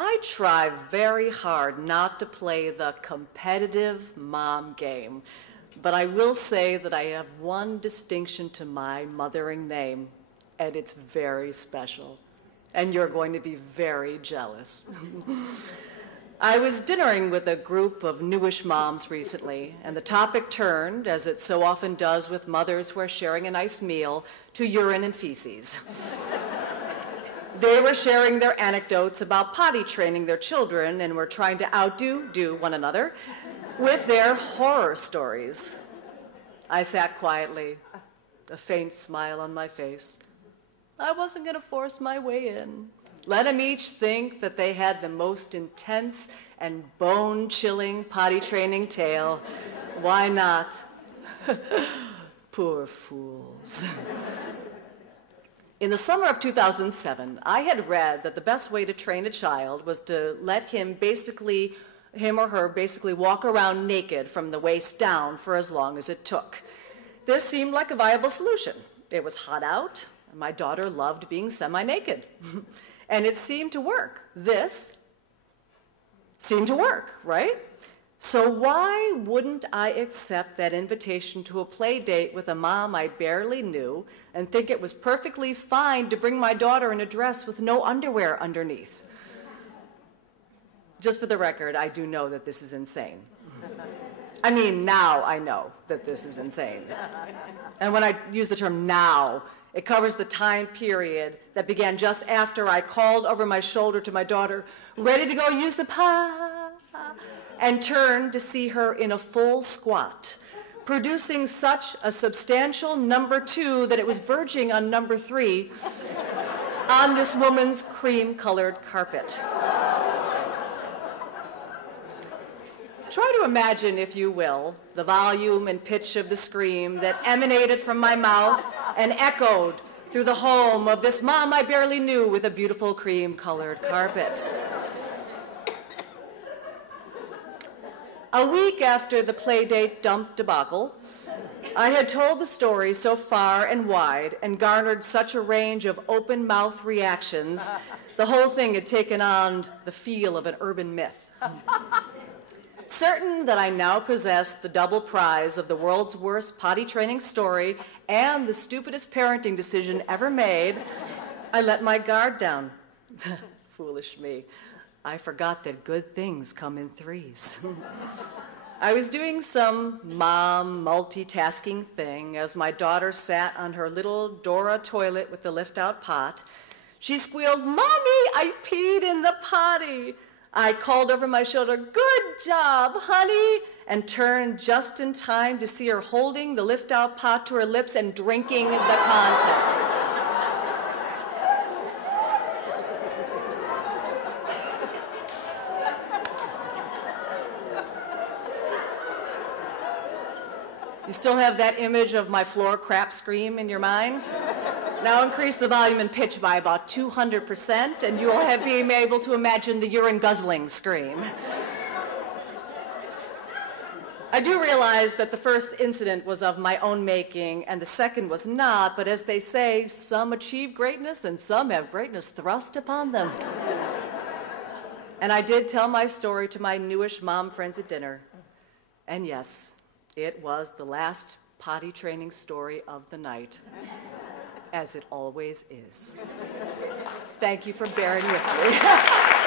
I try very hard not to play the competitive mom game, but I will say that I have one distinction to my mothering name, and it's very special, and you're going to be very jealous. I was dinnering with a group of newish moms recently, and the topic turned, as it so often does with mothers who are sharing a nice meal, to urine and feces. They were sharing their anecdotes about potty training their children and were trying to outdo one another with their horror stories. I sat quietly, a faint smile on my face. I wasn't going to force my way in. Let them each think that they had the most intense and bone-chilling potty training tale. Why not? Poor fools. In the summer of 2007, I had read that the best way to train a child was to let him or her basically walk around naked from the waist down for as long as it took. This seemed like a viable solution. It was hot out, and my daughter loved being semi-naked. And it seemed to work. This seemed to work, right? So why wouldn't I accept that invitation to a play date with a mom I barely knew and think it was perfectly fine to bring my daughter in a dress with no underwear underneath? Just for the record, I do know that this is insane. I mean, now I know that this is insane. And when I use the term now, it covers the time period that began just after I called over my shoulder to my daughter, ready to go use the and turned to see her in a full squat, producing such a substantial number 2 that it was verging on number 3 on this woman's cream-colored carpet. Try to imagine, if you will, the volume and pitch of the scream that emanated from my mouth and echoed through the home of this mom I barely knew with a beautiful cream-colored carpet. A week after the playdate dump debacle, I had told the story so far and wide and garnered such a range of open-mouth reactions, the whole thing had taken on the feel of an urban myth. Certain that I now possess the double prize of the world's worst potty training story and the stupidest parenting decision ever made, I let my guard down. Foolish me. I forgot that good things come in threes. I was doing some mom multitasking thing as my daughter sat on her little Dora toilet with the lift-out pot. She squealed, "Mommy, I peed in the potty." I called over my shoulder, "Good job, honey," and turned just in time to see her holding the lift-out pot to her lips and drinking the content. You still have that image of my floor crap scream in your mind? Now increase the volume and pitch by about 200%, and you will be able to imagine the urine guzzling scream. I do realize that the first incident was of my own making, and the second was not, but as they say, some achieve greatness and some have greatness thrust upon them. And I did tell my story to my newish mom friends at dinner. And yes, it was the last potty training story of the night, as it always is. Thank you for bearing with me.